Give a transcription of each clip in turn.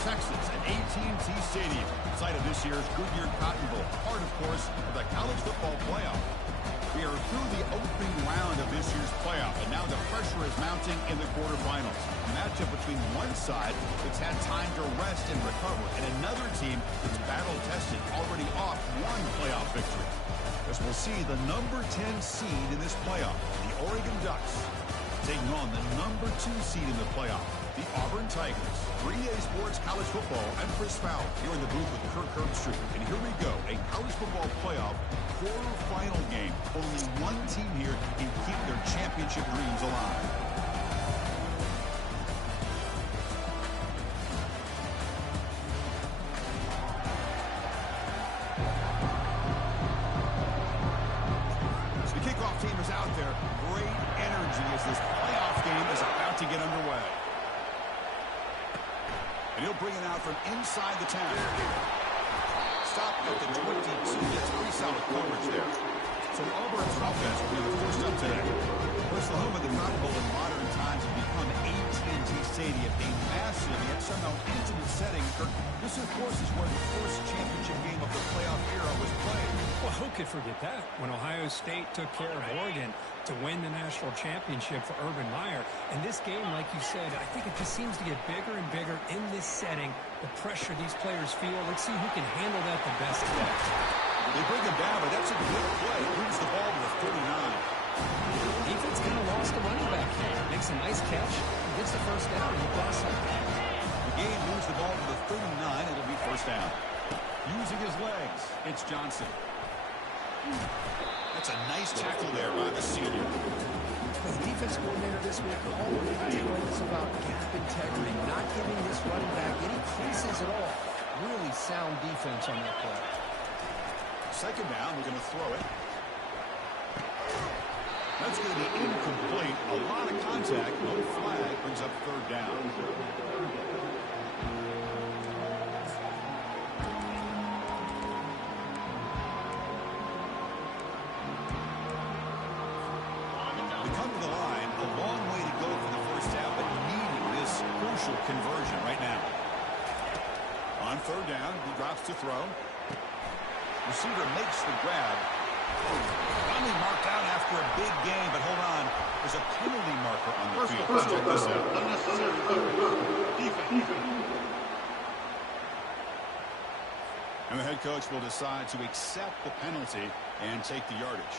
Texas at AT&T Stadium, site of this year's Goodyear Cotton Bowl, part, of course, of the college football playoff. We are through the opening round of this year's playoff, and now the pressure is mounting in the quarterfinals. A matchup between one side that's had time to rest and recover, and another team that's battle-tested, already off one playoff victory. As we'll see the number 10 seed in this playoff, the Oregon Ducks, taking on the number 2 seed in the playoff, the Auburn Tigers. For EA Sports College Football, I'm Chris Fowler, here in the booth with Kirk Herbstreit. And here we go, a college football playoff quarterfinal game. Only one team here can keep their championship dreams alive. The kickoff team is out there. Great energy as this playoff game is about to get underway. And he'll bring it out from inside the 10. Stop at the 22. That's pretty solid coverage there. So Auburn's offense will be the first up today. Of course, the home of the Cotton Bowl in modern times has become AT&T Stadium, a massive yet somehow intimate setting. This, of course, is where the first championship game of the playoff era was played. Well, who could forget that? When Ohio State took care of Oregon to win the national championship for Urban Meyer. And this game, like you said, I think it just seems to get bigger and bigger in this setting. The pressure these players feel. Let's see who can handle that the best today. They bring him down, but that's a good play. Moves the ball to the 39. Defense kind of lost the running back here. Makes a nice catch. Gets the first down. He busts it. The game moves the ball to the 39. It'll be first down. Using his legs, it's Johnson. That's a nice tackle there by the senior. The defense coordinator this week already telling us about gap integrity, not giving this running back any creases at all. Really sound defense on that play. Second down, we're going to throw it. That's going to be incomplete. A lot of contact, no flag, brings up third down. Conversion right now. On third down, he drops to throw. Receiver makes the grab. Finally marked out after a big gain, but hold on. There's a penalty marker on the field. Let's check this out. And the head coach will decide to accept the penalty and take the yardage.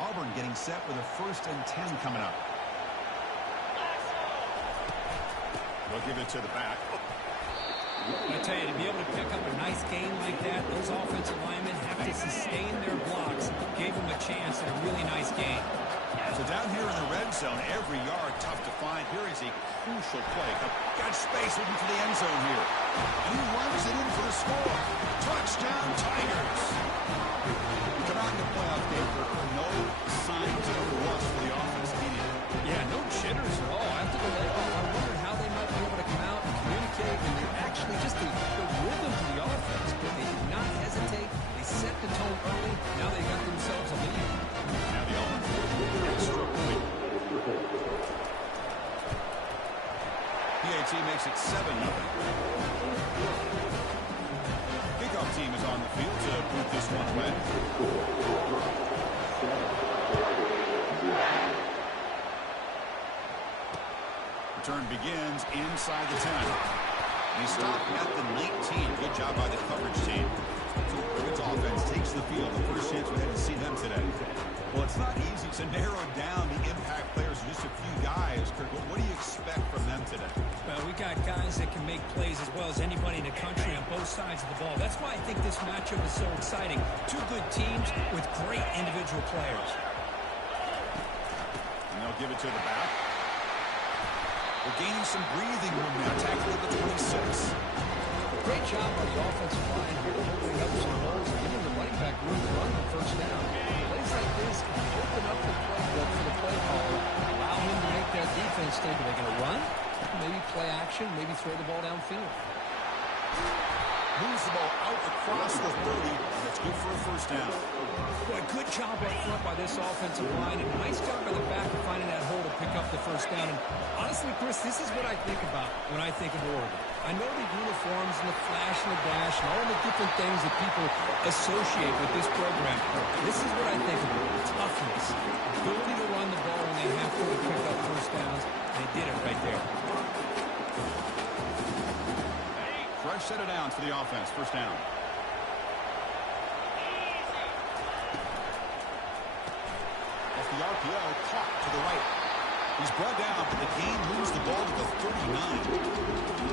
Auburn getting set with a 1st and 10 coming up. They'll give it to the back. I tell you, to be able to pick up a nice game like that, those offensive linemen have to sustain their blocks. Gave them a chance at a really nice game. So down here in the red zone, every yard tough to find. Here is a crucial play. Got space looking for the end zone here. And he runs it in for the score. Touchdown, Tigers. We come out in the playoff game for no signs of rust for the offense immediately. Yeah, no jitters at all. After the layoff, I wondered how they might be able to come out and communicate. And actually just the rhythm of the offense. But they did not hesitate. They set the tone early. Now they got themselves a lead. Now the Auburn extra point. PAT makes it 7-0. Kickoff team is on the field to boot this one away. Return begins inside the 10. He stopped at the 19. Good job by the coverage team. So Oregon's offense takes the field. The first chance we had to see them today. Well, it's not easy to narrow down the impact players, just a few guys. Kirk, what do you expect from them today? Well, we got guys that can make plays as well as anybody in the country on both sides of the ball. That's why I think this matchup is so exciting. Two good teams with great individual players. And they'll give it to the back. We're gaining some breathing room now. Tackle at the 26. Great job by the offensive line here opening up some holes and giving the running back room to run on first down. Plays like this can open up the playbook for the play caller, allow him to make that defense think, are they going to run? Maybe play action, maybe throw the ball downfield. Moves the ball out across the 30. That's good for a first down. Boy, good job up front by this offensive line, and nice job by the back of finding that hole to pick up the first down. And honestly, Chris, this is what I think about when I think of Oregon. I know the uniforms and the flash and the dash and all the different things that people associate with this program. This is what I think of: toughness, ability to run the ball when they have to pick up first downs, and they did it right there. Fresh set of downs for the offense. First down. Off the RPO, caught to the right. He's brought down, but the game moves the ball to the 39.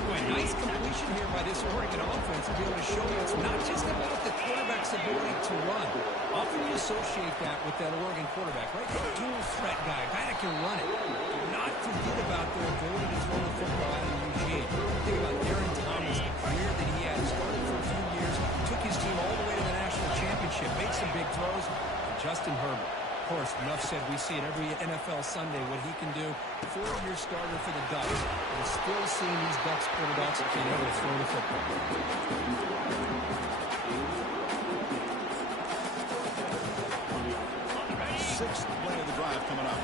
Boy, nice completion here by this Oregon offense to be able to show you it's not just about the quarterback's ability to run. Often you associate that with that Oregon quarterback, right? A dual threat guy that can run it. Do not forget about their ability to throw the football out of Eugene. Think about Aaron Thomas, the career that he had. Started for a few years, took his team all the way to the national championship, made some big throws. And Justin Herbert. Of course, enough said, we see it every NFL Sunday what he can do. 4-year starter for the Ducks. We're still seeing these Ducks quarterbacks being able to throw the football. Sixth play of the drive coming up.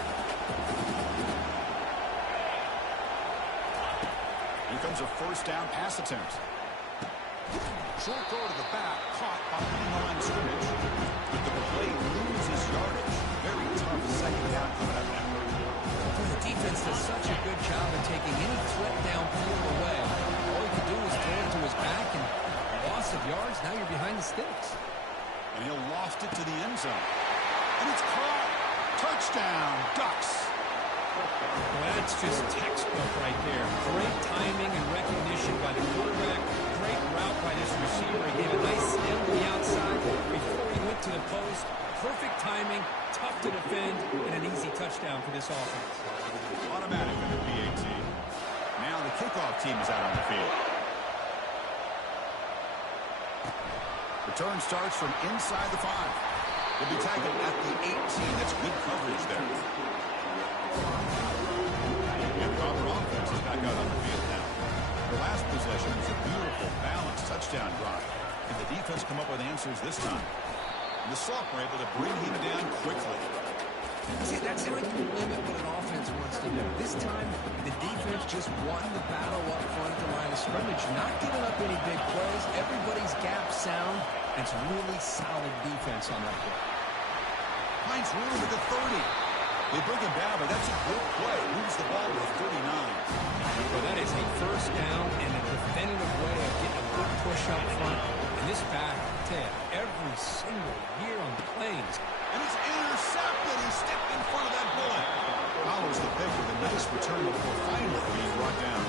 Here comes a first down pass attempt. Short throw to the back, caught behind the line of scrimmage. But the play loses yardage. Very tough second down coming up now. The defense does such a good job of taking any threat downfield away. All he can do is throw it to his back, and loss of yards, now you're behind the sticks. And he'll lost it to the end zone. And it's caught. Touchdown, Ducks. Well, that's just textbook right there. Great timing and recognition by the quarterback. Great route by this receiver. He gave a nice stem to the outside before he went to the post. Perfect timing, tough to defend, and an easy touchdown for this offense. Automatic under PAT. Now the kickoff team is out on the field. Return starts from inside the 5. He'll be tackled at the 18. That's good coverage there. And the Auburn offense is back out on the field now. The last possession was a beautiful, balanced touchdown drive. Can the defense come up with answers this time? And the Soft were able to bring him down quickly. See, that's how you limit what an offense wants to do. This time, the defense just won the battle up front at the line of scrimmage, not giving up any big plays. Everybody's gap sound. It's really solid defense on that play. Finds room at the 30. They bring him down, but that's a good play. Moves the ball to the 39. Well, that is a first down and a definitive way of getting a good push up front. And this back, Ted, every single year on the Plains. And it's intercepted. He stepped in front of that bullet. Follows the pick with a nice return before finally being brought down.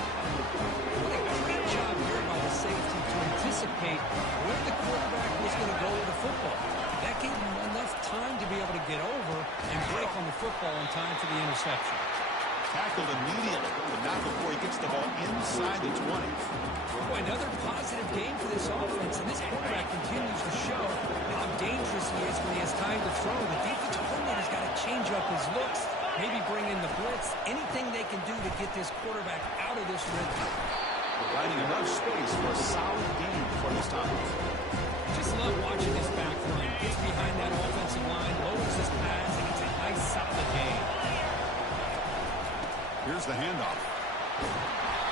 What a great job here by the safety to anticipate where the quarterback was going to go with the football. That gave him enough time to be able to get over and break on the football in time for the interception. Tackled immediately, but not before he gets the ball inside the 20. Boy, another positive game for this offense, and this quarterback continues to show how dangerous he is when he has time to throw. The defensive coordinator's got to change up his looks, maybe bring in the blitz, anything they can do to get this quarterback out of this rhythm. Providing enough space for a solid game before this time. Just love watching this back run. Gets behind that offensive line, lowers his pads, and it's a nice, solid game. Here's the handoff.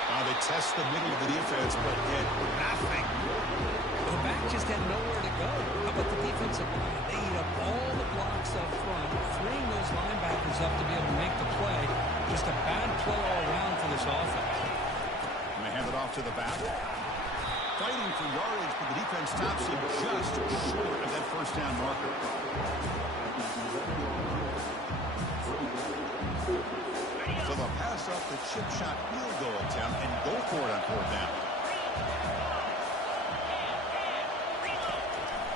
Now they test the middle of the defense, but get nothing. The back just had nowhere to go. How about the defensive line? They eat up all the blocks up front, freeing those linebackers up to be able to make the play. Just a bad play all around for this offense. And they hand it off to the back. Fighting for yardage, but the defense stops him just short of that first down marker. So they'll pass up the chip shot field goal attempt and go for it on 4th down.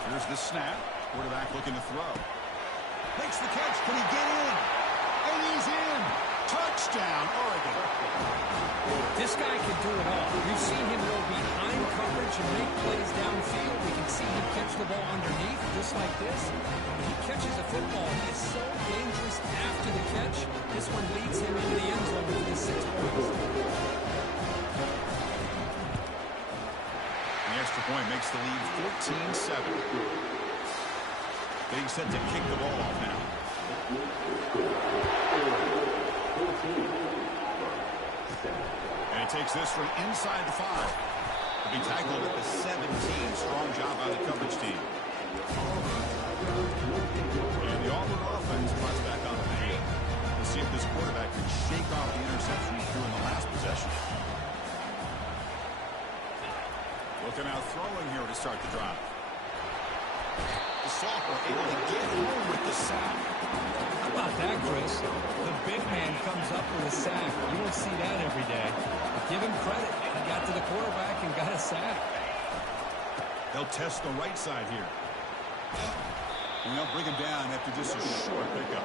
Here's the snap. Quarterback looking to throw. Makes the catch. Can he get in? And he's in. Touchdown, Oregon. This guy can do it all. We've seen him go behind coverage and make plays downfield. We can see him catch the ball underneath, just like this. When he catches the football, he is so dangerous after the catch. This one leads him into the end zone for the 6 points. He has to extra point makes the lead 14-7. Getting set to kick the ball off now. And he takes this from inside the 5. He'll be tackled at the 17. Strong job by the coverage team. And the Auburn offense cuts back on the field. We'll see if this quarterback can shake off the interception he threw in the last possession. Looking out throwing here to start the drive. The sophomore able to get home with the sack. How about that, Chris? The big man comes up with a sack. You don't see that every day. But give him credit. He got to the quarterback and got a sack. They'll test the right side here. And they'll bring him down after just a short pickup.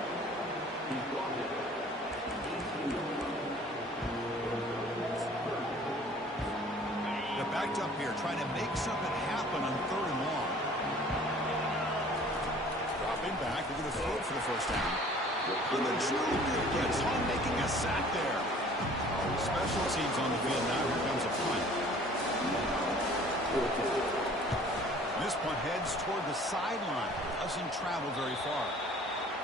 They're backed up here, trying to make something happen on 3rd and long. Dropping back, they're going to throw for the first down. And the junior gets home, making a sack there. Special teams on the field now. Here comes a punt. This punt heads toward the sideline. Doesn't travel very far.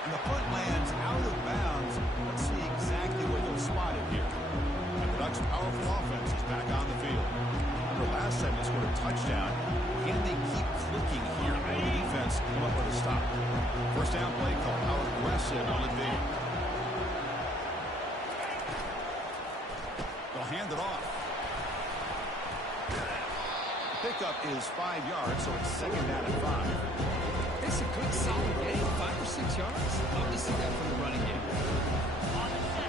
And the punt lands out of bounds. Let's see exactly where they'll spot it here. And the Ducks' powerful offense is back on the field. Remember last time they scored a touchdown. Can they keep clicking here? Will the defense come up with a stop? First down play call. How aggressive will it be? They'll hand it off. The pickup is 5 yards, so it's 2nd down and 5. It's a good, solid game. 5 or 6 yards. Love to see that from the running game.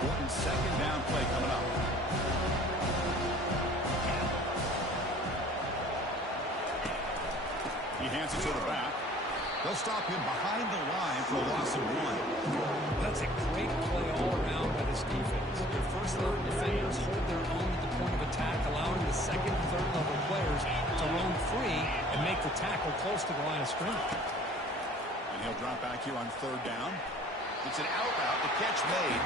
Important 2nd down play coming up. He hands it to the back. They'll stop him behind the line for a loss of 1. That's a great play all around by this defense. Their first-level defenders hold their own at the point of attack, allowing the second and third-level players to roam free and make the tackle close to the line of scrimmage. And he'll drop back here on 3rd down. It's an out route. The catch made.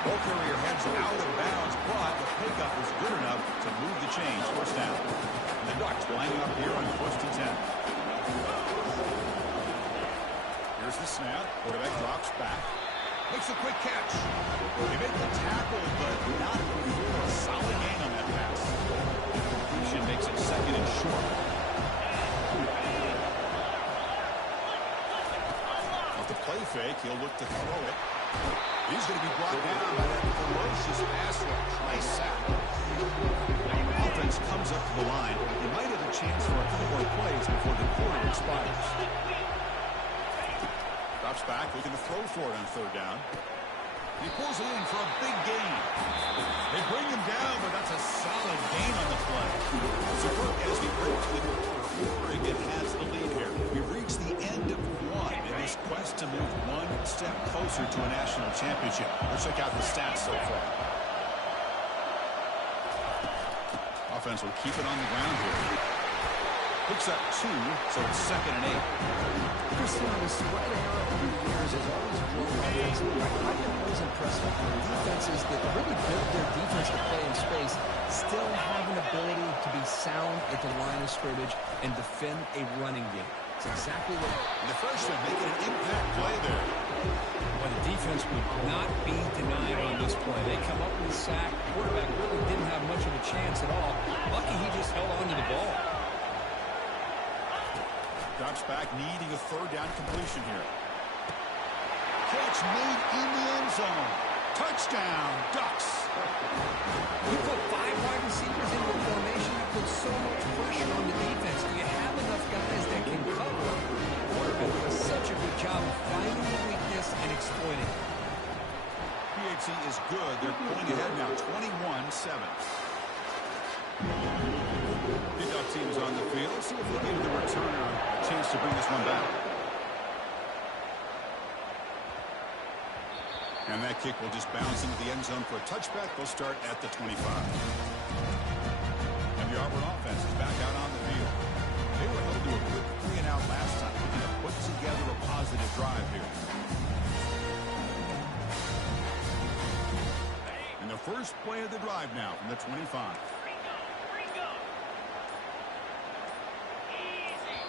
Ball carrier heads out of bounds, but the pickup was good enough to move the chains. First down. And the Ducks lining up here on 1st and 10. Here's the snap. Quarterback drops back. Makes a quick catch. They make the tackle, but not before a solid gain on that pass. Completion makes it 2nd and short. Off the play fake, he'll look to throw it. He's going to be brought down by that ferocious pass rush. Nice sack. Offense comes up to the line. They might have a chance for a couple more plays before the quarter expires. Drops back, looking to throw for it on 3rd down. He pulls it in for a big gain. They bring him down, but that's a solid gain on the play. So as we break to the quarter, Oregon has the lead here. We've reached the end of 1 in this quest to move 1 step closer to a national championship. Let's check out the stats so far. Offense will keep it on the ground here. Picks up 2, so it's 2nd and 8. Christian, the spread era over the years has always grown offensively. I've been always impressed with defenses that really build their defense to play in space, still have an ability to be sound at the line of scrimmage and defend a running game. It's exactly what... And the freshman making an impact play there. But the defense would not be denied on this play. They come up with a sack. Quarterback really didn't have much of a chance at all. Lucky he just held on to the ball. Drops back, needing a 3rd down completion here. Catch made in the end zone. Touchdown, Ducks. You put 5 wide receivers into a formation that puts so much pressure on the defense. Do you have enough guys that can cover? Quarterback does such a good job of finding the weakness and exploiting it. PHC is good. They're pulling ahead now, 21-7. The Duck team is on the field. Let's see if we'll give the returner a chance to bring this one back. And that kick will just bounce into the end zone for a touchback. They'll start at the 25. And the Auburn offense is back out on the field. They were held to a quick 3-and-out last time. Looking to put together a positive drive here. And the first play of the drive now from the 25.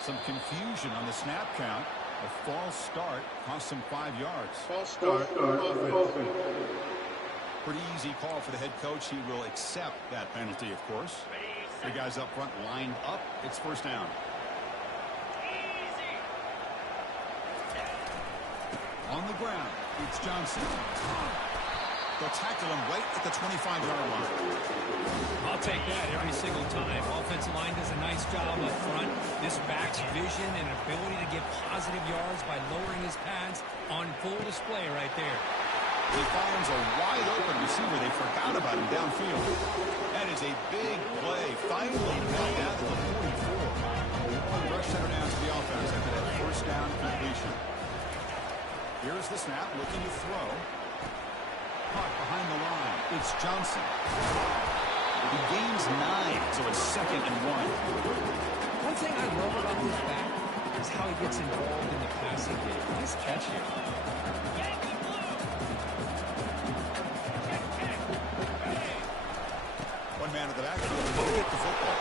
Some confusion on the snap count. A false start cost him 5 yards. False start. Offense. Pretty easy call for the head coach. He will accept that penalty, of course. The guys up front lined up. It's first down. On the ground, it's Johnson. They'll tackle him right at the 25-yard line. I'll take that every single time. Offensive line does a nice job up front. This back's vision and ability to get positive yards by lowering his pads on full display right there. He finds a wide-open receiver. They forgot about him downfield. That is a big play. Finally got down to the 44. Rush center down to the offense after that first down completion. Here's the snap, looking to throw. Caught behind the line. It's Johnson. He gains 9, so it's 2nd and 1. One thing I love about this back is how he gets involved in the passing game. Nice catch here. One man at the back. He'll get the football.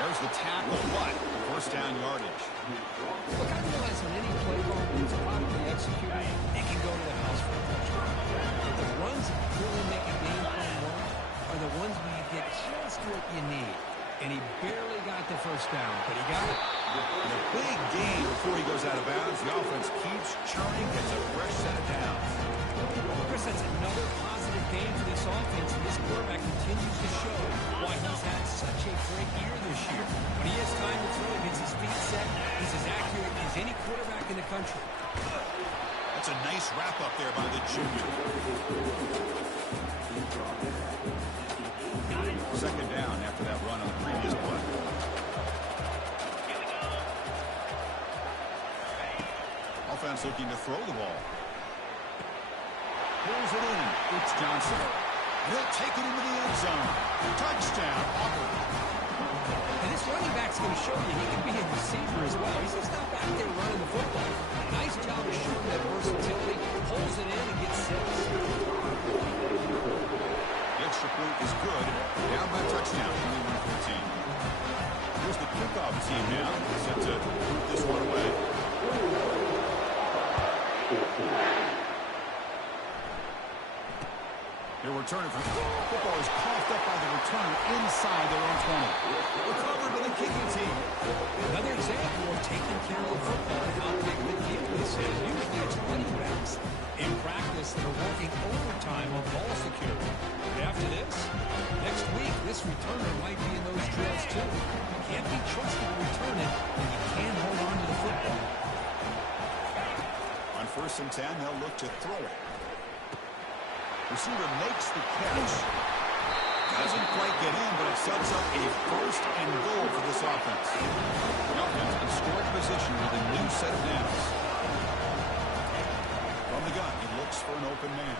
There's the tackle, but first down yardage. Look, I realize when any play ball is properly executed, it can go to the house for a touchdown. But the runs that really make a game plan work are the ones where you get just what you need. And he barely got the first down, but he got it. In a big game before he goes out of bounds, the offense keeps churning, gets a fresh set of downs. Chris, that's another positive game for this offense, and this quarterback continues to show why he's had such a great year this year. When he has time to throw, he gets his feet set. He's as accurate as any quarterback in the country. That's a nice wrap-up there by the junior. Second down after that run on the previous play. Offense looking to throw the ball. Pulls it in. It's Johnson. He'll take it into the end zone. Touchdown, Auburn. And this running back's going to show you he can be a receiver as well. He's just not back there running the football. Nice job of showing that versatility. Pulls it in and gets 6. The extra point is good. Down by touchdown, 21-14. Here's the kickoff team now. Set to put this one away. They're returning from football is coughed up by the return inside their own 20. Recovered by the kicking team. Another example of taking care of the football and how big the deal this is. Usually it's running backs in practice that are working overtime on ball security. But after this, next week, this returner might be in those drills too. You can't be trusted to return it, and you can hold on to the football. On 1st and 10, they'll look to throw it. Receiver makes the catch. Doesn't quite get in, but it sets up a 1st and goal for this offense. The offense in scoring position with a new set of downs. From the gun, he looks for an open man.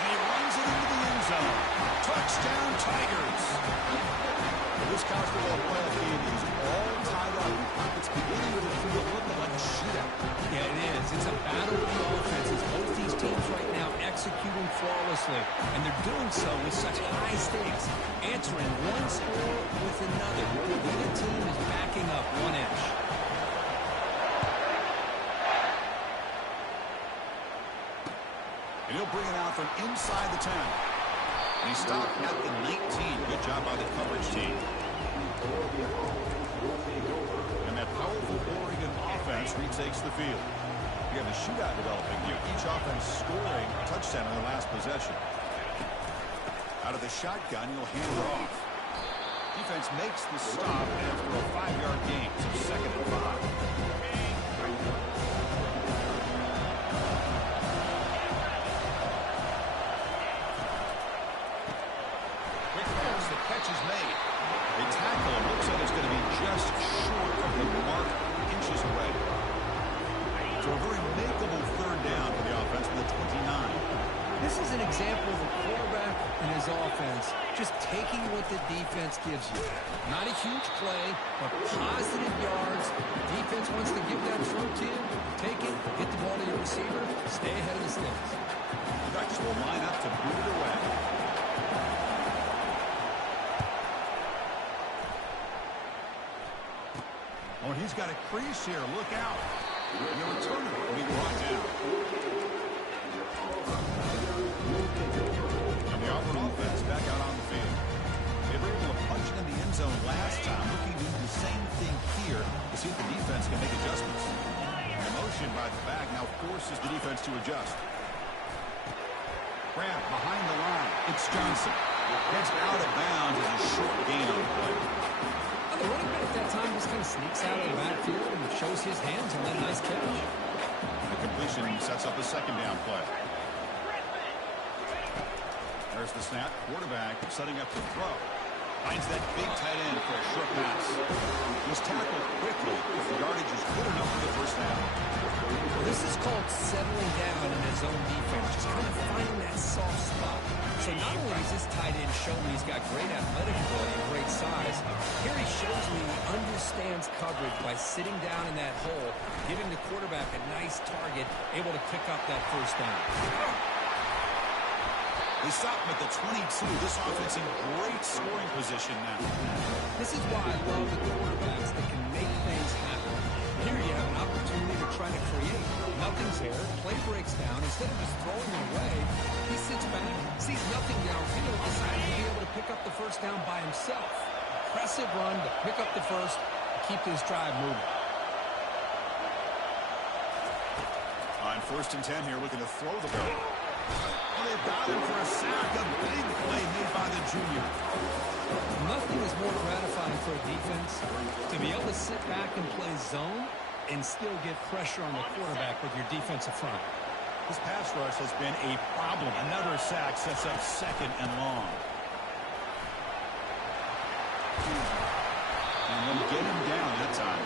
And he runs it into the end zone. Touchdown, Tigers. This college football playoff game is all tied up. It's beginning to feel a little like a shootout. Yeah, it is. It's a battle of the offenses. Both these teams right now executing flawlessly, and they're doing so with such high stakes, answering one score with another. Neither team is backing up 1 inch. And he'll bring it out from inside the 10. And he stopped at the 19. Good job by the coverage team. And that powerful Oregon offense retakes the field. You have a shootout developing here. Each offense scoring a touchdown in the last possession. Out of the shotgun, he'll hand it off. Defense makes the stop after a 5-yard gain. So 2nd and 5. Catch is made. They tackle him. Looks like it's going to be just short of the mark, inches away. So a very makeable 3rd down for the offense with a 29. This is an example of a quarterback and his offense just taking what the defense gives you. Not a huge play, but positive yards. Defense wants to give that throw to you. Take it, get the ball to your receiver, stay ahead of the sticks. The Ducks will line up to boot it away. Oh, and he's got a crease here. Look out. And the returner will be brought down. And the Auburn offense back out on the field. They were able to punch it in the end zone last time. Looking to do the same thing here to see if the defense can make adjustments. The motion by the back now forces the defense to adjust. Grab behind the line. It's Johnson. Gets out of bounds as a short gain on the play. The running back at that time just kind of sneaks out of the backfield and shows his hands on that nice catch. The completion sets up a second down play. There's the snap. Quarterback setting up the throw. Finds that big tight end for a short pass. Was tackled quickly. The yardage is good enough for the first down. Well, this is called settling down in his own defense, just kind of finding that soft spot. So not only does this tight end show me he's got great athletic ability and great size, here he shows me he understands coverage by sitting down in that hole, giving the quarterback a nice target, able to pick up that first down. They stop him at the 22. This offense in great scoring position now. This is why I love the quarterbacks that can make things happen. Here you have an opportunity to try to create. Nothing's there. Play breaks down. Instead of just throwing it away, he sits back, sees nothing downfield, decides to be able to pick up the first down by himself. Impressive run to pick up the first, keep this drive moving. On 1st and 10 here, looking to throw the ball. They've got him for a sack. A big play made by the junior. Nothing is more gratifying for a defense to be able to sit back and play zone and still get pressure on the quarterback with your defensive front. This pass rush has been a problem. Another sack sets up 2nd and long. And they'll get him down that time.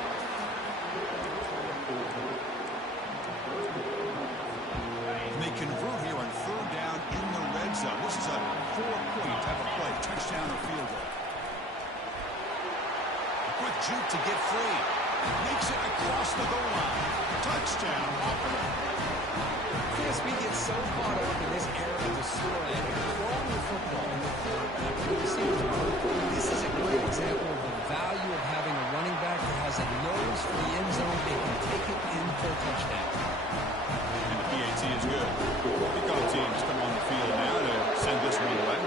And they convert here on 3rd down in the red zone. This is a 4-point type of play. Touchdown or field goal. A quick juke to get free. Makes it across the goal line. Touchdown, Auburn. Chris, we get so caught up in this era of the spread and throwing the football and the quarterback and the receiver. This is a great example of the value of having a running back that has a nose for the end zone and can take it in for a touchdown. And the PAT is good. Kickoff teams come on the field now to send this one away.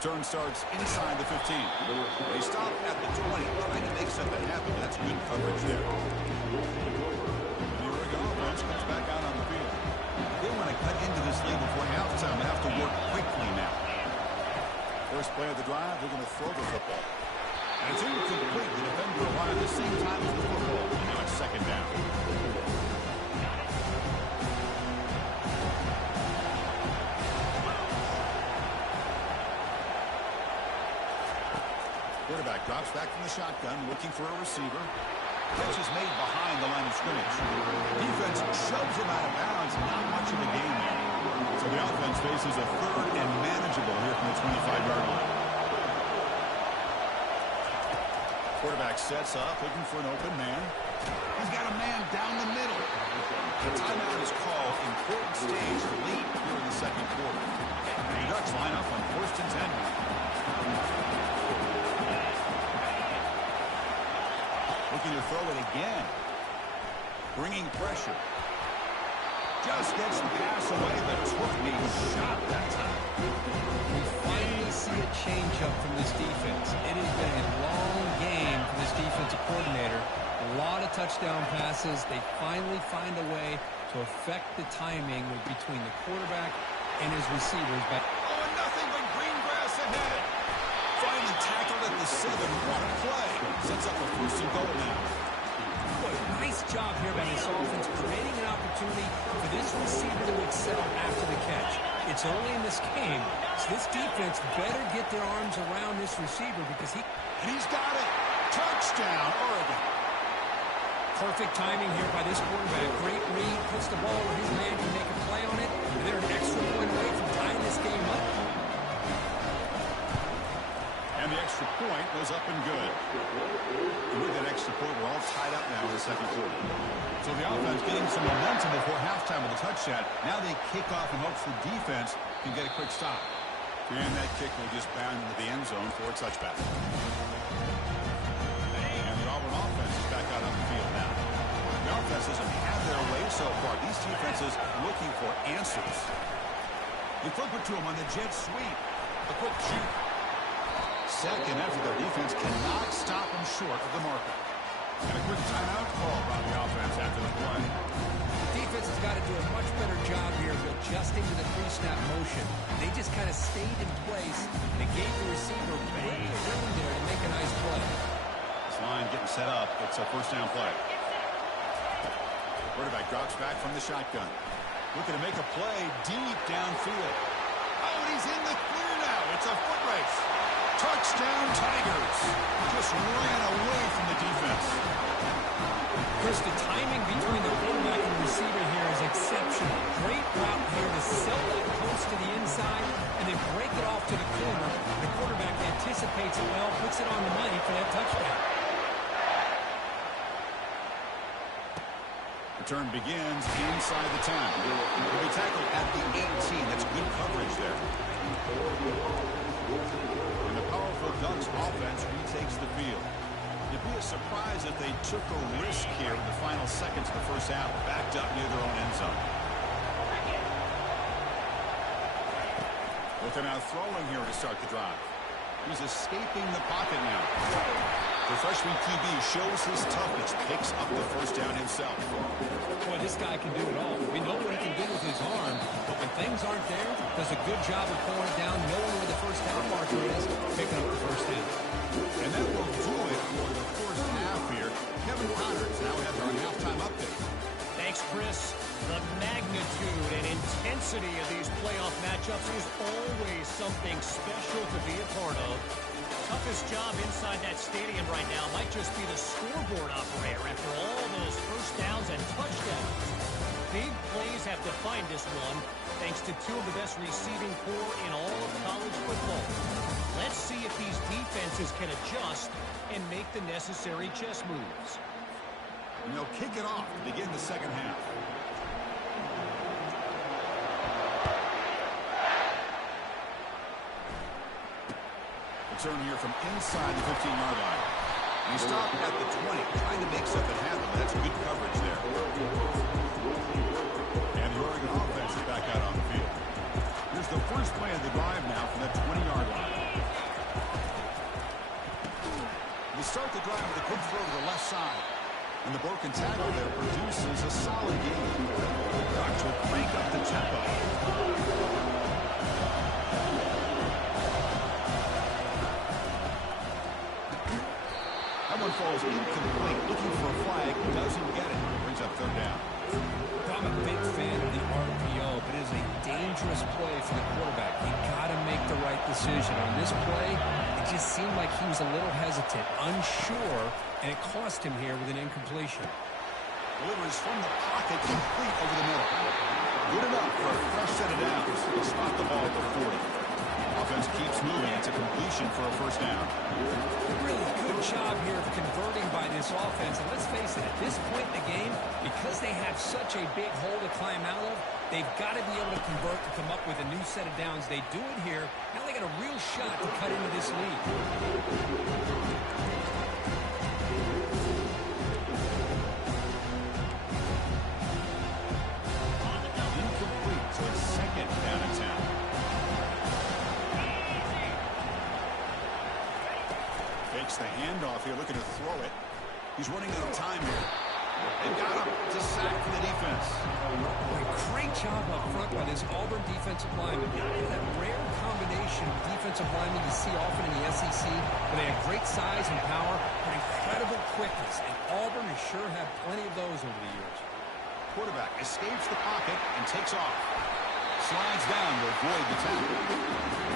Turn starts inside the 15. They stop at the 20, trying to make something happen. That's good coverage there. The Oregon offense comes back out on the field. They want to cut into this lead before halftime. They have to work quickly now. First play of the drive, they're going to throw the football. And it's incomplete. The defender arrived at the same time as the football. And now it's 2nd down. Quarterback drops back from the shotgun, looking for a receiver. Catch is made behind the line of scrimmage. Defense shoves him out of bounds. Not much of a gain there. So the offense faces a 3rd and manageable here from the 25-yard line. Quarterback sets up, looking for an open man. He's got a man down the middle. The timeout is called. Important stage to lead here in the 2nd quarter. And the Ducks line up on 1st and 10 now. Looking to throw it again. Bringing pressure. Just gets the pass away, but took a shot that time. We finally see a change-up from this defense. It has been a long game for this defensive coordinator. A lot of touchdown passes. They finally find a way to affect the timing between the quarterback and his receivers. Oh, and nothing but green grass ahead. Finally tackled at the 7. What a play. Sets up a 1st and goal now. Boy, nice job here by this offense, creating an opportunity for this receiver to excel after the catch. It's early in this game, so this defense better get their arms around this receiver because And he's got it. Touchdown, Oregon. Perfect timing here by this quarterback. Great read, puts the ball where his man can make a play on it, and they're an extra point away from tying this game up. And the extra point was up and good. And with that extra point, we're all tied up now in the 2nd quarter. So the offense getting some momentum before halftime with a touchdown. Now they kick off in hopes the defense can get a quick stop. And that kick will just bound into the end zone for a touchback. so far. These defenses looking for answers. They flip it to him on the jet sweep. A quick shoot. Second effort, their defense cannot stop them short of the marker. And a quick timeout call by the offense after the play. The defense has got to do a much better job here of adjusting to the three-snap motion. They just kind of stayed in place and gave the receiver plenty of room there to make a nice play. This line getting set up. It's a first down play. Quarterback drops back from the shotgun. Looking to make a play deep downfield. Oh, and he's in the clear now. It's a foot race. Touchdown, Tigers. Just ran away from the defense. Chris, the timing between the quarterback and the receiver here is exceptional. Great route here to sell that post to the inside and then break it off to the corner. The quarterback anticipates it well, puts it on the money for that touchdown. Return begins inside the 10. He'll be tackled at the 18. That's good coverage there. And the powerful Ducks offense retakes the field. It'd be a surprise if they took a risk here in the final seconds of the first half, backed up near their own end zone. But they're now throwing here to start the drive. He's escaping the pocket now. The freshman QB shows his toughness, picks up the first down himself. Boy, this guy can do it all. We know what he can do with his arm, but when things aren't there, does a good job of pulling it down, knowing where the first down marker is, picking up the first down. And that will do it for the first half here. Kevin Connors now has our halftime update. Thanks, Chris. The magnitude and intensity of these playoff matchups is always something special to be a part of. Toughest job inside that stadium right now might just be the scoreboard operator after all those first downs and touchdowns. Big plays have defined this one, thanks to two of the best receiving corps in all of college football. Let's see if these defenses can adjust and make the necessary chess moves. And they'll kick it off to begin the second half. Return here from inside the 15-yard line. And he stopped at the 20, trying to make something happen. That's good coverage there. And the Oregon offense is back out on the field. Here's the first play of the drive now from that 20-yard line. They start the drive with a quick throw to the left side. And the broken tackle there produces a solid gain. Ducks will crank up the tempo. That one falls incomplete. Looking for a flag. Doesn't get it. Brings up third down. I'm a big fan of the RPO, but it is a dangerous play for the quarterback. You got to make the right decision. On this play, it just seemed like he was a little hesitant, unsure, and it cost him here with an incompletion. Delivers from the pocket, complete over the middle. Good enough for a fresh set of downs. He'll spot the ball at the 40. Offense keeps moving. It's a completion for a first down. Really good job here of converting by this offense. And let's face it, at this point in the game, because they have such a big hole to climb out of, they've got to be able to convert to come up with a new set of downs. They do it here. Now they got a real shot to cut into this lead. Incomplete, so it's second down and 10. Takes the handoff here, looking to throw it. He's running out of time here. They've got him to sack for the defense. Great job up front by this Auburn defensive lineman. That rare combination of defensive linemen you see often in the SEC, where they have great size and power, but incredible quickness. And Auburn has sure had plenty of those over the years. Quarterback escapes the pocket and takes off. Slides down to avoid the tackle.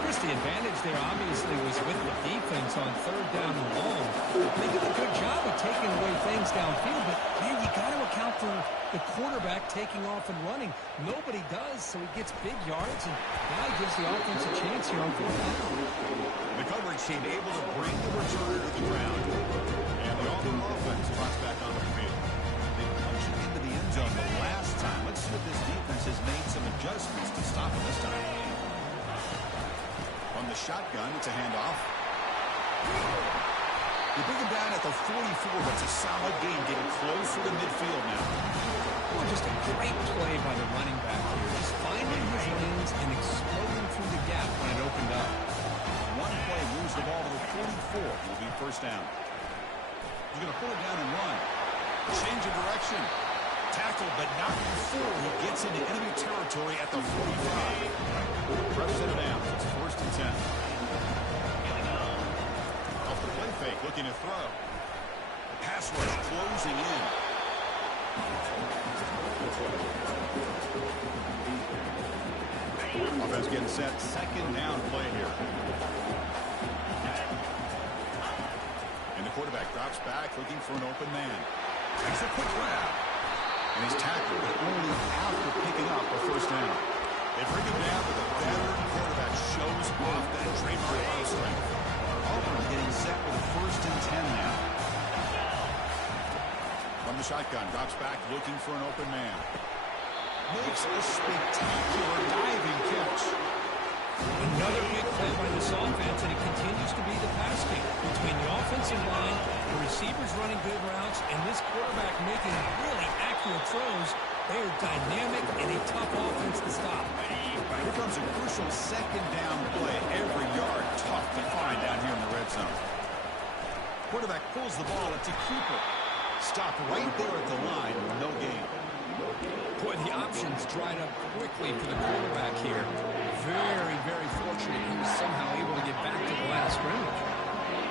Chris, the advantage there obviously was with the defense on third down and long. They did a good job of taking away things downfield, but man, you got to account for the quarterback taking off and running. Nobody does, so he gets big yards, and now he gives the offense a chance here on fourth down. The coverage team able to bring the returner to the ground. And the Auburn offense drops back on the field. They punched it into the end zone the last time. Let's see if this defense has made some adjustments to stop him this time. On the shotgun, it's a handoff. You bring him down at the 44, but it's a solid game getting closer to midfield now. Well, just a great play by the running back here. Just finding his lanes and exploding through the gap when it opened up. One play moves the ball to the 44. Will be first down. He's going to pull it down and run. Change of direction. Tackle, but not before he gets into enemy territory at the 45. Prep set it down. It's first and 10. Off the play fake, looking to throw. Pass rush closing in. Offense getting set. Second down play here. And the quarterback drops back, looking for an open man. Takes a quick grab. And he's tackled, but only after picking up a first down. They bring him down, but the veteran quarterback shows off that trademark arm strength. Auburn getting set with a first and 10 now. From the shotgun, drops back, looking for an open man. Makes a spectacular diving catch. Another big play by this offense, and it continues to be the pass game between the offensive line, the receivers running good routes, and this quarterback making really accurate throws. They are dynamic and a tough offense to stop. Here comes a crucial second down play. Every yard tough to find down here in the red zone. Quarterback pulls the ball. It's a keeper. Stop right there at the line. No gain. Boy, the options dried up quickly for the quarterback here. Very, very fortunate he was somehow able to get back to the line of scrimmage.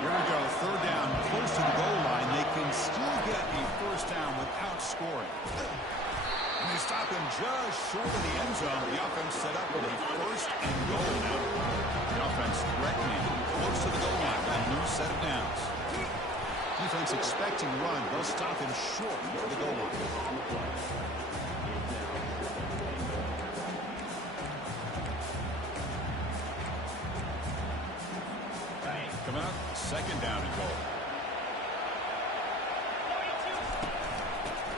Here we go. Third down, close to the goal line. They can still get a first down without scoring. And they stop him just short of the end zone. The offense set up with a first and goal now. The offense threatening close to the goal line with a new set of downs. Defense expecting run. They'll stop him short of the goal line. Coming up, second down and goal.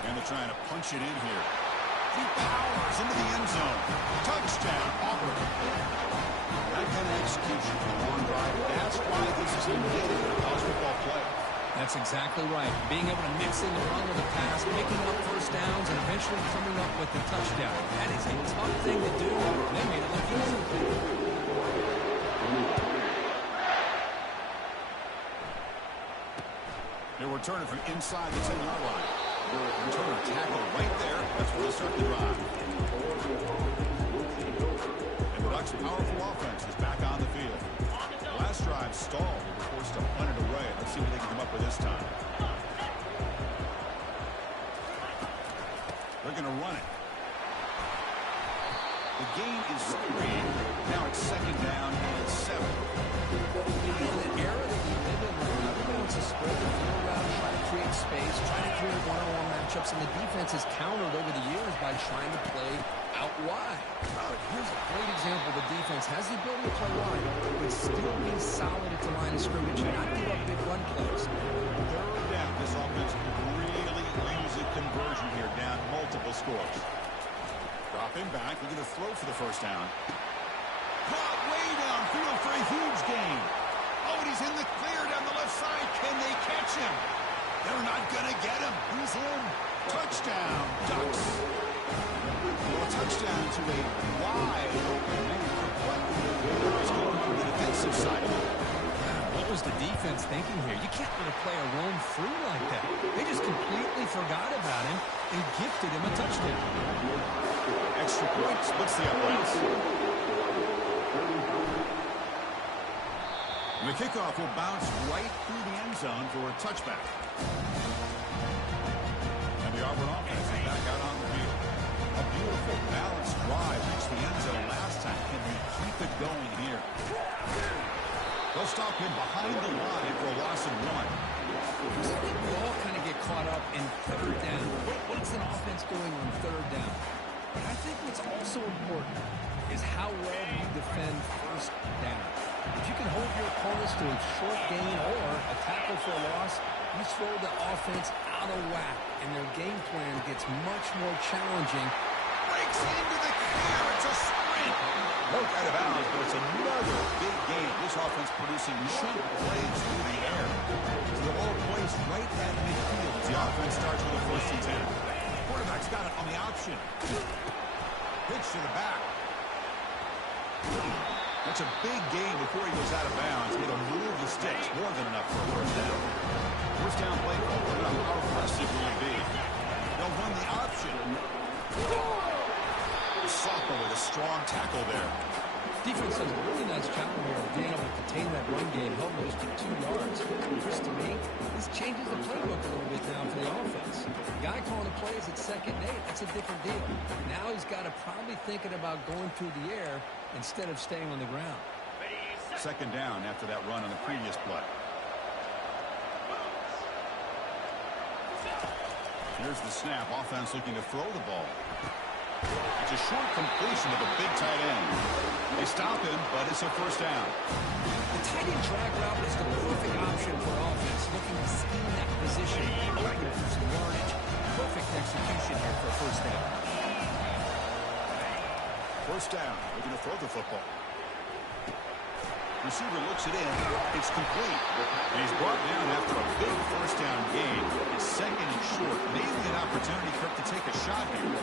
And they're trying to punch it in here. He powers into the end zone. Touchdown, Auburn. That kind of execution for a long drive. That's why this is needed in college football play. That's exactly right. Being able to mix in the run with the pass, picking up first downs, and eventually coming up with the touchdown. That is a tough thing to do. They made it look easy. They're returning from inside the 10-yard line. Return tackle right there. That's where they'll start the drive. And the Ducks' powerful offense is back on the field. Last drive stalled. They were forced to punt it away. Let's see what they can come up with this time. They're going to run it. The gain is 3. Now it's second down and 7. In the era that we live in right now, everybody wants to spread the field around, try to create space, try to create one-on-one matchups, and the defense has countered over the years by trying to play out wide. But here's a great example. The defense has the ability to play wide, but still be solid at the line of scrimmage and not give up big run plays. Third down. This offense could really use a conversion here, down multiple scores. Drop him back. We're going to throw for the first down. Caught way downfield for a huge gain. Oh, and he's in the clear down the left side. Can they catch him? They're not going to get him. He's in. Touchdown, Ducks. Well, a touchdown to a wide open man. What's going on the defensive side of it? What was the defense thinking here? You can't let a player roam free like that. They just completely forgot about him and gifted him a touchdown. Extra point splits the uprights. And the kickoff will bounce right through the end zone for a touchback. And the Auburn offense is back out on the field. A beautiful, balanced drive reached the end zone last time. Can they keep it going here? They'll stop him behind the line for a loss of 1. I think we all kind of get caught up in third down. What's an offense doing on third down? But I think what's also important is how well you defend first down. If you can hold your opponents to a short gain or a tackle for a loss, you throw the offense out of whack, and their game plan gets much more challenging. Breaks into the clear. It's a sprint. Broke out of bounds, but it's another big game. This offense producing chunk plays through the air. So the ball placed right at midfield as the offense starts with a 1st and 10. Quarterback's got it on the option. Pitch to the back. That's a big gain before he goes out of bounds. It'll move the sticks. More than enough for a 1st down. 1st down play call. How aggressive will it be? They'll run the option. Soccer with a strong tackle there. Defense does a really nice job here of being able to contain that run game, held those to 2 yards. Chris, to me, this changes the playbook a little bit now for the offense. The guy calling the plays at 2nd and 8, that's a different deal. Now he's got to probably thinking about going through the air instead of staying on the ground. 2nd down after that run on the previous play. Here's the snap. Offense looking to throw the ball. It's a short completion of a big tight end. They stop him, but it's a 1st down. The tight end drag route is the perfect option for offense, looking to scheme that position, open for some yardage. Perfect execution here for a 1st down. 1st down. Looking to throw the football. Receiver looks it in. It's complete. And he's brought down after a big 1st down gain. It's 2nd and short. Maybe an opportunity for him to take a shot here.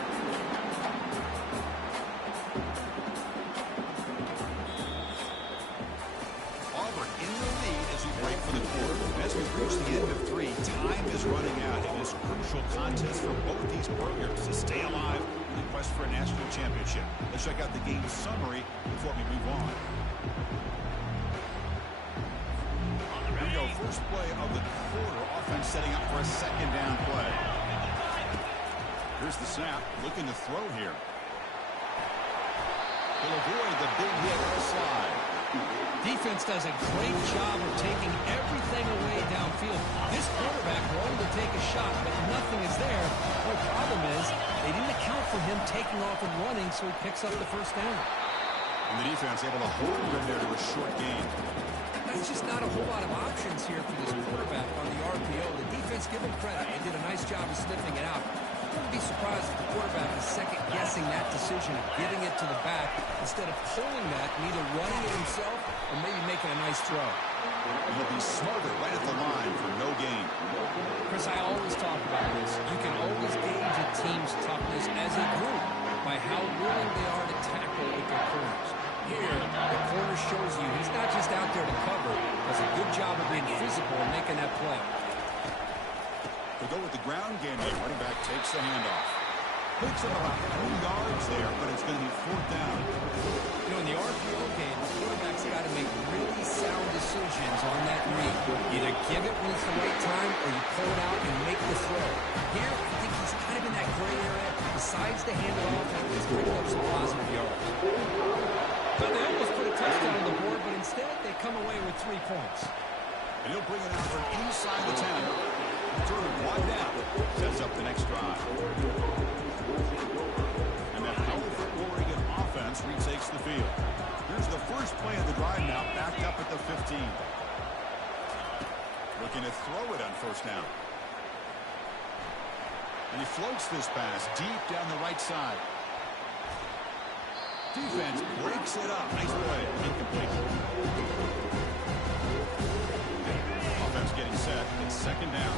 Auburn in the lead as we break for the quarter. As we reach the end of 3, time is running out in this crucial contest for both these programs to stay alive in the quest for a national championship. Let's check out the game summary before we move on. Here we go. 1st play of the quarter. Offense setting up for a 2nd down play. Here's the snap. Looking to throw here. He'll avoid the big hit on the slide. Defense does a great job of taking everything away downfield. This quarterback wanted to take a shot, but nothing is there. The problem is they didn't account for him taking off and running, so he picks up the 1st down. And the defense able to hold him there to a short gain. There's just not a whole lot of options here for this quarterback on the RPO. The defense, give him credit. They did a nice job of sniffing it out. I wouldn't be surprised if the quarterback is second-guessing that decision of giving it to the back instead of pulling that and either running it himself or maybe making a nice throw. He'll be smarter right at the line for no gain. Chris, I always talk about this. You can always gauge a team's toughness as a group by how willing they are to tackle with their corners. Here, the corner shows you he's not just out there to cover. Does a good job of being physical and making that play. They'll go with the ground game. The running back takes the handoff. Picks up about 3 yards there, but it's going to be 4th down. You know, in the RPO game, the quarterback's got to make really sound decisions on that read. Either give it when it's the right time or you pull it out and make the throw. Here, I think he's kind of in that gray area. Decides to hand it off and at least pick up some positive yards. But they almost put a touchdown on the board, but instead they come away with 3 points. And he'll bring it out from inside the 10. Through wide out. Sets up the next drive. And that powerful Oregon offense retakes the field. Here's the 1st play of the drive now, backed up at the 15. Looking to throw it on 1st down. And he floats this pass deep down the right side. Defense breaks it up. Nice play. Incomplete. Offense getting set. It's 2nd down.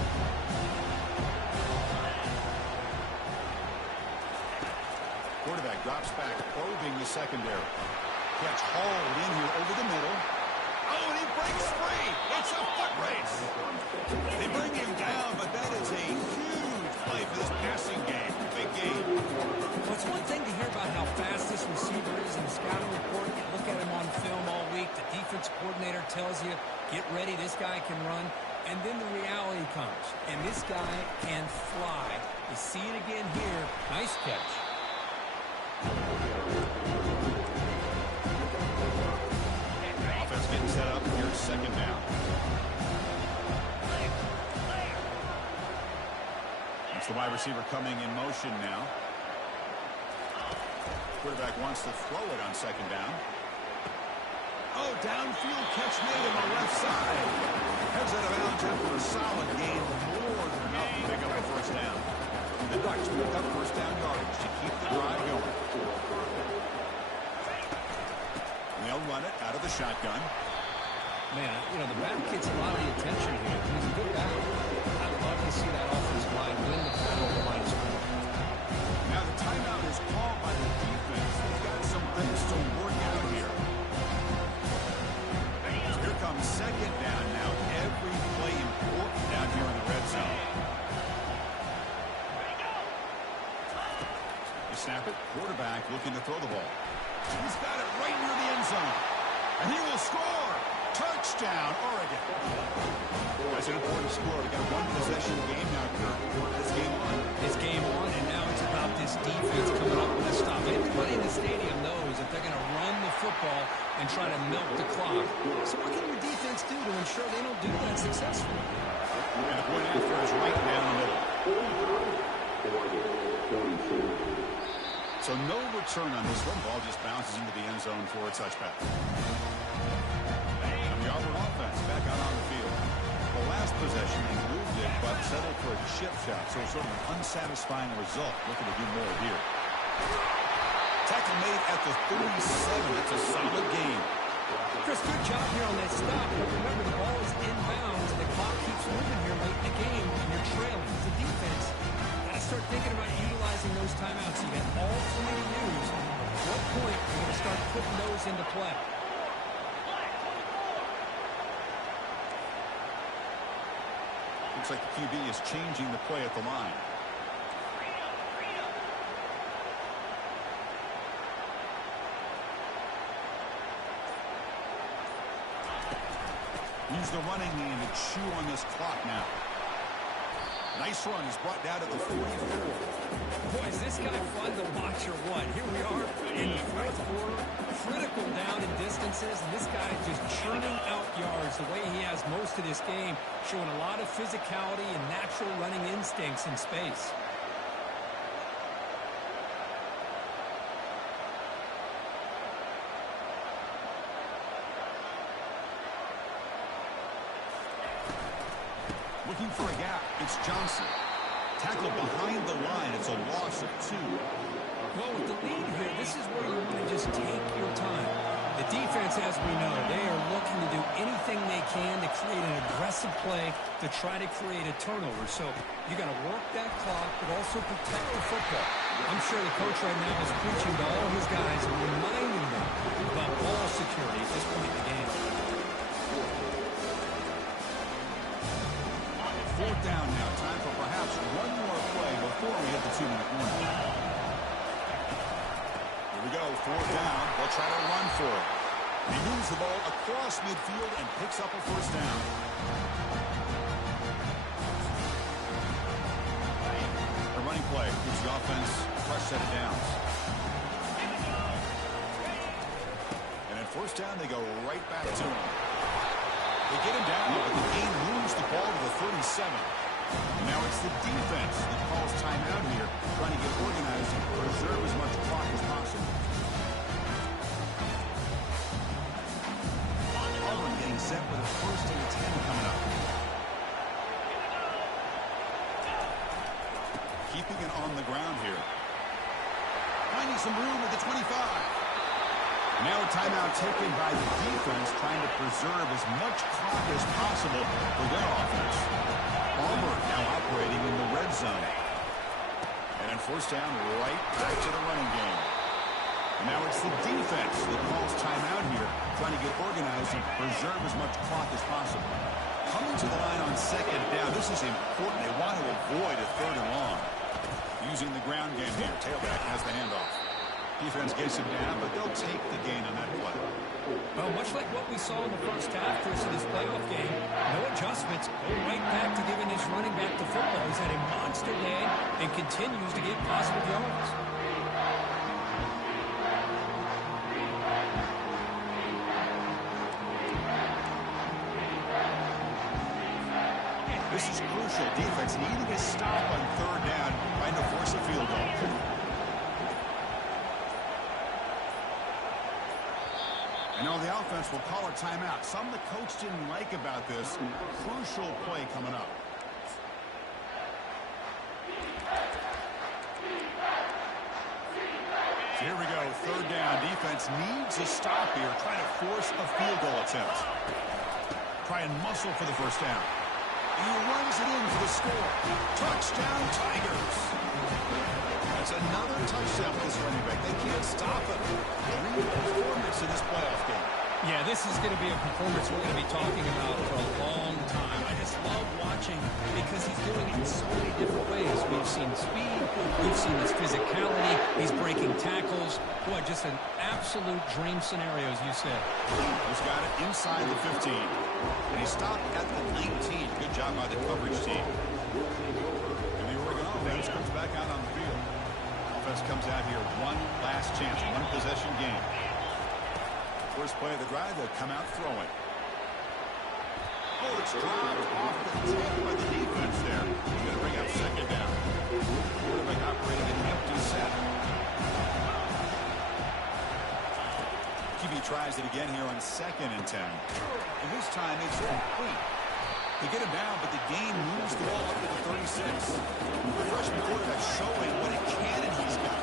Quarterback drops back, probing the secondary. Catch hauled in here over the middle. Oh, and he breaks free. It's a foot race. They bring him down, but that is a huge play for this passing game. Big game. Well, it's one thing to hear about how fast this receiver is in the scouting report. You look at him on film all week. The defense coordinator tells you, get ready, this guy can run. And then the reality comes. And this guy can fly. You see it again here. Nice catch. Offense getting set up. Here's 2nd down. That's the wide receiver coming in motion now. Quarterback wants to throw it on 2nd down. Oh, downfield catch made on the left side. Heads out of bounds after a solid gain. More than enough to pick up a 1st down. The Ducks pick up 1st down yardage to keep the drive going. the shotgun. Man, you know, the back gets a lot of the attention here. He's a good back. I'd love to see that offensive line win the battle of the minus one. Now the timeout is called by the defense. They've got some things to work out here. So here comes second down now. Every play important down here in the red zone. You snap it. Quarterback looking to throw the ball. He's got it right near the end zone. And he will score. Touchdown, Oregon. That's an important score. We've got a one-possession game now, Kurt. This game on. It's game on, and now it's about this defense coming up with a stop. Everybody in the stadium knows that they're going to run the football and try to milk the clock. So what can your defense do to ensure they don't do that successfully? And the point after is right down the middle. So no return on this one. Ball just bounces into the end zone for a touchback. And the Auburn offense back out on the field. The last possession, they moved it, but settled for a chip shot. So sort of an unsatisfying result. Looking to do more here. Tackle made at the 37. That's a solid game. Chris, good job here on that stop. But remember, the ball is inbounds, and the clock keeps moving here late in the game, and you're trailing. It's a defense. Got to start thinking about utilizing those timeouts. You got all three to use. At what point are you going to start putting those into play? Looks like the QB is changing the play at the line. Use the running game to chew on this clock now. Nice run. He's brought down to the 44. Boy, is this guy fun to watch or what? Here we are in the fourth quarter. Critical down in distances, and this guy just churning out yards the way he has most of this game, showing a lot of physicality and natural running instincts in space. Looking for a gap. It's Johnson. Tackle behind the line. It's a loss of 2. Well, with the lead here, this is where you want to just take your time. The defense, as we know, they are looking to do anything they can to create an aggressive play to try to create a turnover. So you got to work that clock, but also protect the football. I'm sure the coach right now is preaching to all his guys and reminding them about ball security at this point in the game. Fourth down now. Time for perhaps one more play before we hit the 2-minute warning. Here we go. Fourth down. They'll try to run for it. He moves the ball across midfield and picks up a first down. A running play gives the offense a fresh set of downs. And at first down, they go right back to him. They get him down, but the game moves the ball to the 37. Now it's the defense that calls timeout here, trying to get organized and preserve as much clock as possible. Auburn getting set with a 1st and 10 coming up. Keeping it on the ground here. Finding some room at the 25. Now a timeout taken by the defense, trying to preserve as much clock as possible for their offense. Auburn now operating in the red zone. And in first down, right back to the running game. Now it's the defense that calls timeout here, trying to get organized and preserve as much clock as possible. Coming to the line on second down, this is important. They want to avoid a 3rd and long. Using the ground game here, tailback has the handoff. Defense gets him down, but they'll take the gain on that play. Well, much like what we saw in the first half, Chris, of this playoff game, no adjustments, go right back to giving his running back the football. He's had a monster day and continues to get positive yards. This is crucial. Defense needing a stop on 3rd down, trying to force a field goal. And now the offense will call a timeout. Something the coach didn't like about this. Crucial play coming up. Here we go, third down. Defense needs a stop here, trying to force a field goal attempt. Try and muscle for the first down. He runs it in for the score. Touchdown, Tigers. That's another touchdown for this running back. They can't stop him. Great performance in this playoff game. Yeah, this is going to be a performance we're going to be talking about for a long time. I just love watching because he's doing it in so many different ways. We've seen speed. We've seen his physicality. He's breaking tackles. Boy, just an absolute dream scenario, as you said. He's got it inside the 15. And he stopped at the 19. Good job by the coverage team. And the Oregon offense comes back out on the field. Offense comes out here one last chance, one possession game. First play of the drive, they'll come out throwing. Oh, it's dropped off the tip by the defense there. He's going to bring up second down. Quarterback operating an empty set. QB tries it again here on 2nd and 10. And this time it's complete. They get him down, but the game moves the ball up to the 36. The freshman quarterback showing what a cannon he's got.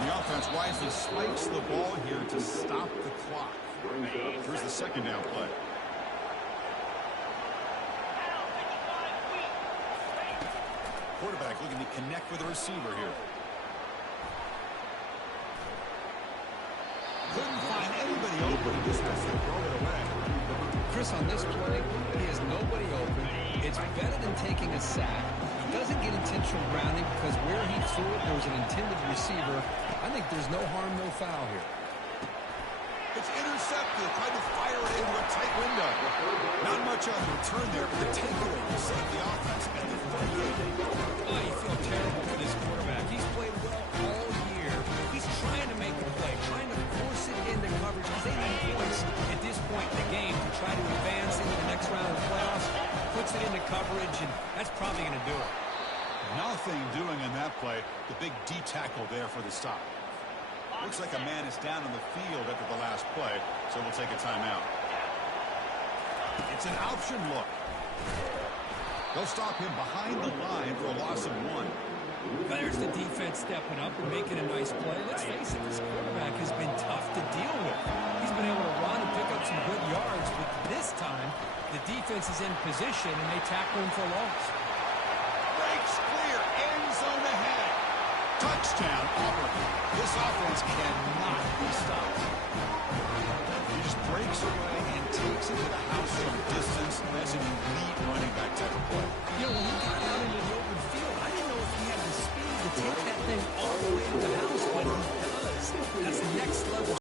And the offense wisely spikes the ball here to stop the clock. Here's the second down play. Quarterback looking to connect with the receiver here. Couldn't find anybody open. He just has to throw it away. Chris, on this play, he has nobody open. It's better than taking a sack. He doesn't get intentional grounding because where he threw it, there was an intended receiver. I think there's no harm, no foul here. It's intercepted. Tried to fire it into a tight window. Not much on the return there, but the takeaway will save the offense at the 38. Oh, you feel terrible for this quarterback. He's played well all year. He's trying to make the play, trying to force it into coverage because they need points at this point in the game to try to advance into the next round of the playoffs. Puts it into coverage, and that's probably going to do it. Nothing doing in that play. The big D tackle there for the stop. Looks like a man is down on the field after the last play, so we'll take a timeout. It's an option look. They'll stop him behind the line for a loss of 1. There's the defense stepping up and making a nice play. Let's face it, this quarterback has been tough to deal with. He's been able to run and pick up some good yards, but this time, the defense is in position and they tackle him for a loss. Breaks clear, end zone ahead. Touchdown, Auburn. This offense cannot be stopped. He just breaks away and takes it to the house from distance. That's an elite running back type of play. You know, when he got out into the open field, I didn't know if he had the speed to take that thing all the way to the house, but he does. That's next level